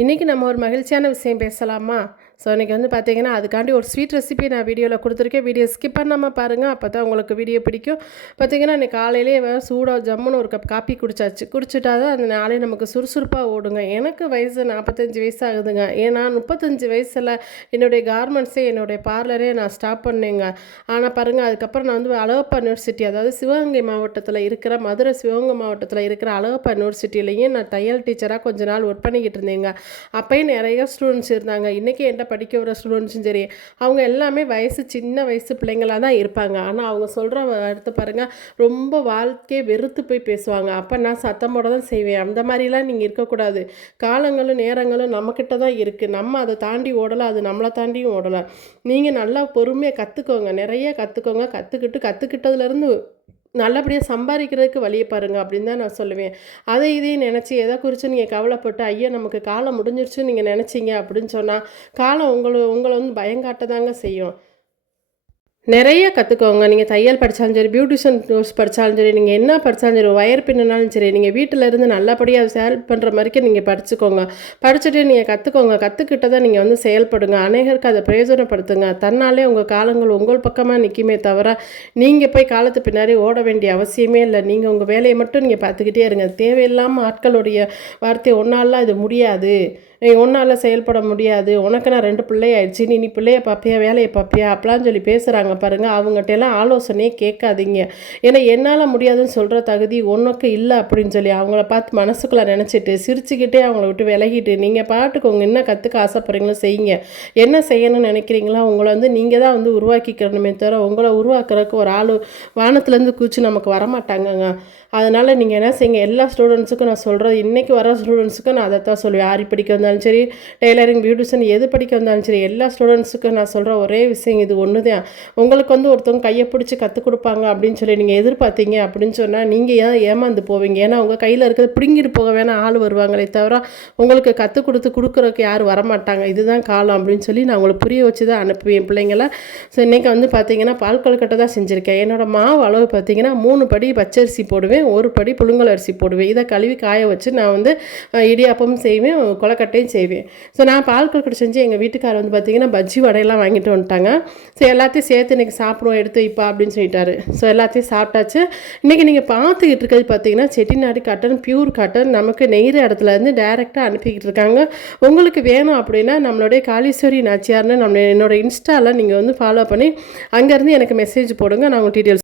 இன்றைக்கி நம்ம ஒரு மகிழ்ச்சியான விஷயம் பேசலாமா? ஸோ இன்றைக்கி வந்து பார்த்திங்கன்னா, அதுக்காண்டி ஒரு ஸ்வீட் ரெசிபி நான் வீடியோவில் கொடுத்துருக்கேன். வீடியோ ஸ்கிப் பண்ணாமல் பாருங்கள். அப்போ தான் உங்களுக்கு வீடியோ பிடிக்கும். பார்த்திங்கன்னா, இன்றைக்கி காலையிலேயே சூடாக ஜம்முன்னு ஒரு கப் காப்பி குடிச்சாச்சு. குடிச்சிட்டா தான் அந்த நாளே நமக்கு சுறுசுறுப்பாக ஓடுங்க. எனக்கு வயசு 45 வயசு ஆகுதுங்க. ஏன்னா 35 வயசில் என்னுடைய கார்மெண்ட்ஸே என்னுடைய பார்லரே நான் ஸ்டாப் பண்ணேங்க. ஆனால் பாருங்கள், அதுக்கப்புறம் நான் வந்து அழகப்பா யூனிவர்சிட்டி, அதாவது சிவகங்கை மாவட்டத்தில் இருக்கிற சிவகங்கை மாவட்டத்தில் இருக்கிற அழகப்பா யூனிவர்சிட்டியிலையும் நான் தையல் டீச்சராக கொஞ்ச நாள் ஒர்க் பண்ணிக்கிட்டு இருந்தேங்க. அப்பயும் நிறைய ஸ்டூடெண்ட்ஸ் இருந்தாங்க. இன்றைக்கி என்கிட்ட படிக்க வர ஸ்டூடெண்ட்ஸும் சரி, அவங்க எல்லாமே சின்ன வயசு பிள்ளைங்களாக தான் இருப்பாங்க. ஆனால் அவங்க சொல்கிற அடுத்து பாருங்கள், ரொம்ப வாழ்க்கையை வெறுத்து போய் பேசுவாங்க. அப்போ நான் சத்தம் போட தான் செய்வேன். அந்த மாதிரிலாம் நீங்கள் இருக்கக்கூடாது. காலங்களும் நேரங்களும் நம்மக்கிட்ட தான் இருக்குது. நம்ம அதை தாண்டி ஓடலாம், அது நம்மளை தாண்டியும் ஓடலாம். நீங்கள் நல்லா பொறுமையாக கற்றுக்கோங்க, நிறைய கற்றுக்கோங்க. கற்றுக்கிட்டதுலேருந்து நல்லபடியாக சம்பாதிக்கிறதுக்கு வழியை பாருங்கள் அப்படின்னு தான் நான் சொல்லுவேன். அதை இதையும் நினச்சி எதை குறித்து நீங்கள் கவலைப்பட்டு ஐயோ நமக்கு காலம் முடிஞ்சிருச்சுன்னு நீங்கள் நினச்சிங்க அப்படின்னு சொன்னால் காலம் உங்களை வந்து பயங்காட்ட தாங்க செய்யும். நிறைய கற்றுக்கோங்க. நீங்கள் தையல் படித்தாலும் சரி, பியூட்டிஷியன் கோர்ஸ் படித்தாலும் சரி, நீங்கள் என்ன படித்தாலும் சரி, ஒயர் பின்னினாலும் சரி, நீங்கள் வீட்டில் இருந்து நல்லபடியாக ஹெல்ப் பண்ணுற மாதிரிக்கு நீங்கள் படிச்சுக்கோங்க. படிச்சுட்டு நீங்கள் கற்றுக்கோங்க. கற்றுக்கிட்டதை நீங்கள் வந்து செயல்படுங்க. அநேகருக்கு அதை பிரயோஜனப்படுத்துங்க. தன்னாலே உங்கள் காலங்கள் உங்கள் பக்கமாக நிற்குமே தவிர நீங்கள் போய் காலத்து பின்னாடி ஓட வேண்டிய அவசியமே இல்லை. நீங்கள் உங்கள் வேலையை மட்டும் நீங்கள் பார்த்துக்கிட்டே இருங்க. தேவையில்லாமல் ஆட்களுடைய வார்த்தை ஒன்றாலாம் இது முடியாது, ஒன்றால் செயல்பட முடியாது, உனக்கு நான் 2 பிள்ளை ஆயிடுச்சு, நீ பிள்ளைய பார்ப்பியா வேலையை பார்ப்பியா அப்படிலாம் சொல்லி பேசுகிறாங்க பாருங்கள். அவங்ககிட்டலாம் ஆலோசனையே கேட்காதீங்க. ஏன்னா என்னால் முடியாதுன்னு சொல்கிற தகுதி உனக்கு இல்லை அப்படின்னு சொல்லி அவங்கள பார்த்து மனசுக்குள்ளே நினச்சிட்டு சிரிச்சுக்கிட்டே அவங்கள விட்டு விலகிட்டு நீங்கள் பாட்டுக்கு உங்கள் என்ன கற்றுக்க ஆசைப்படுறீங்களோ செய்யுங்க. என்ன செய்யணும்னு நினைக்கிறீங்களோ உங்களை வந்து நீங்கள் தான் வந்து உருவாக்கிக்கிறணுமே தவிர உங்களை உருவாக்குறதுக்கு ஒரு ஆள் வானத்துலேருந்து குதிச்சு நமக்கு வரமாட்டாங்கங்க. அதனால் நீங்கள் என்ன செய்யுங்க, எல்லா ஸ்டூடெண்ட்ஸுக்கும் நான் சொல்கிறது, இன்றைக்கி வர ஸ்டூடெண்ட்ஸுக்கும் நான் அதை தான் சொல்லுவேன். ஆரி படிக்க வந்தாலும் சரி, டெய்லரிங், பியூட்டிஷியன் எது படிக்க வந்தாலும் சரி, எல்லா ஸ்டூடெண்ட்ஸுக்கும் நான் சொல்கிற ஒரே விஷயம் இது ஒன்று தான். உங்களுக்கு வந்து ஒருத்தவங்க கையை பிடிச்சி கற்றுக் கொடுப்பாங்க அப்படின்னு சொல்லி நீங்கள் எதிர்பார்த்தீங்க அப்படின்னு சொன்னால் நீங்கள் ஏமாந்து போவீங்க. ஏன்னா உங்கள் கையில் இருக்கிறது பிடுங்கிட்டு போக வேணால் ஆள் வருவாங்களே தவிர உங்களுக்கு கற்றுக் கொடுக்குறதுக்கு யாரும் வரமாட்டாங்க. இதுதான் காலம் அப்படின்னு சொல்லி நான் உங்களுக்கு புரிய வச்சு தான் அனுப்புவேன் பிள்ளைங்களை. ஸோ இன்றைக்கி வந்து பார்த்தீங்கன்னா பால் கொழுக்கட்டை தான் செஞ்சுருக்கேன். என்னோடய மாவு அளவு பார்த்தீங்கன்னா 3 படி பச்சரிசி போடுவேன், 1 படி புழுங்கல் அரிசி போடுவேன். இதை கழுவி காய வச்சு நான் வந்து இடியாப்பமும் செய்வேன், கொழுக்கட்டையும் செய்வேன். ஸோ நான் பால் கொழுக்கட்டை செஞ்சு எங்கள் வீட்டுக்காரர் வந்து பார்த்திங்கன்னா பஜ்ஜி வடையெல்லாம் வாங்கிட்டு வந்துட்டாங்க. ஸோ எல்லாத்தையும் சேர்த்து இன்றைக்கி சாப்பிடுவோம், எடுத்து வைப்பா அப்படின்னு சொல்லிட்டாரு. ஸோ எல்லாத்தையும் சாப்பிட்டாச்சு. இன்றைக்கி நீங்கள் பார்த்துக்கிட்டு இருக்கிறது பார்த்திங்கன்னா செட்டிநாடு காட்டன், பியூர் காட்டன் நமக்கு நெய்கிற இடத்துலேருந்து டைரெக்டாக அனுப்பிக்கிட்டு இருக்காங்க. உங்களுக்கு வேணும் அப்படின்னா நம்மளுடைய காளீஸ்வரி நாச்சியார்னு என்னோடய இன்ஸ்டாவில் நீங்கள் வந்து ஃபாலோ பண்ணி அங்கேருந்து எனக்கு மெசேஜ் போடுங்க. நான் உங்கள் டீட்டெயில்ஸ்